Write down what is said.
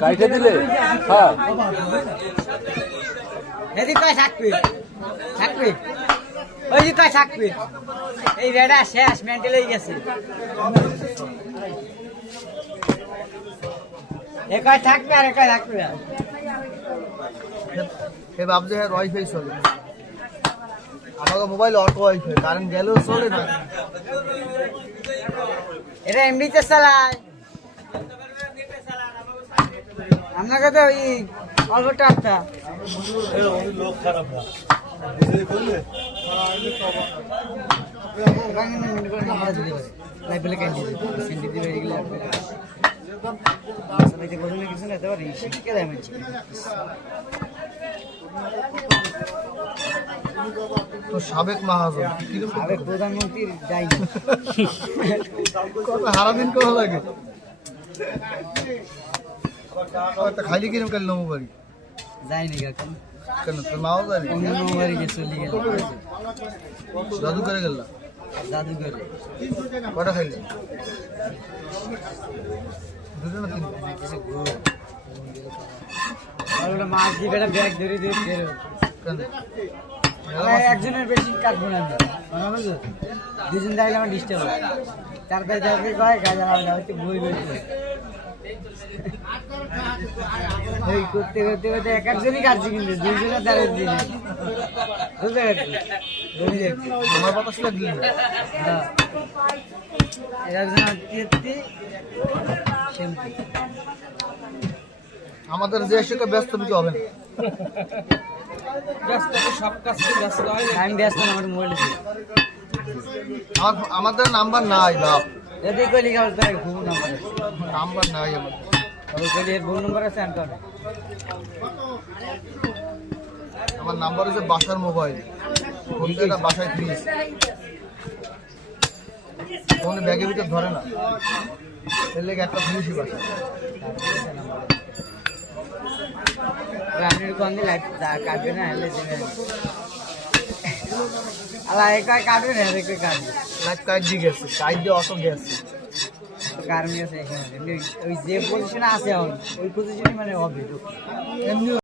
কাইটে দিলে হ্যাঁ এদিকে থাকবে থাকবে ওই দিকে থাকবে এই রেডা শেষ মেন্টাল হয়ে গেছে একাই থাকবে আর একাই থাকবে হে ভাবছে হ্যাঁ ওয়াইফাই চলে আমাকে মোবাইল অটো ওয়াইফাই কারেন্ট গেলেও চলে না এটা এমনিতে চালায় আপনাকে তো ওই অল্প টাকা লোক খারাপ না তো সাবেক মহাজন সাবেক প্রধানমন্ত্রীর যাই সারাদিন করা লাগে খাইলে কিরম কাল নমো বাড়ি যায়নি এখন কেন তোর মাও জানি অন্য বাড়ি গিয়ে চলে গেল জাদু করে গেল জাদুঘরে কটা খাইলে দুটো না তিনটে মাছ দিয়ে বেটা ব্যাগ ধরে দিয়ে বেরো কেন একজনের বেশি কাটবো না দুজন দেখলে আমার ডিস্টার্ব হয় তারপরে যাবে কয় কাজ হচ্ছে বই বলতে ওই করতে করতে করতে এক একজনই কাটছে কিন্তু দুইজনের দ্বারা দিয়ে বুঝতে পারছি আমার বাতাস লাগলি হ্যাঁ একজন আত্মীয়ত্রী সেমতি আমাদের যে সেটা ব্যস্ত কিছু হবে না সব কাজ ব্যস্ত হয় আমি ব্যস্ত না আমার মোবাইল আমাদের নাম্বার নাই বাপ যদি কলি গাল তার ফোন নাম্বার নাম্বার নাই আমাদের তবে কলি এর ফোন নাম্বার আছে আনতে হবে আমার নাম্বার হচ্ছে বাসার মোবাইল ফোনটা বাসায় প্লিজ ফোনে ব্যাগের ভিতর ধরে না এর লেগে একটা পুলিশই বাসা রানের কোন লাইট কাটবে না হলে দেবে আলা একা কাটবে না একা কাটবে লাইট কাট দিয়ে গেছে কাট দিয়ে অটো গেছে কারণ আছে এখানে ওই যে পজিশনে আছে ওই পজিশনে মানে হবে এমনি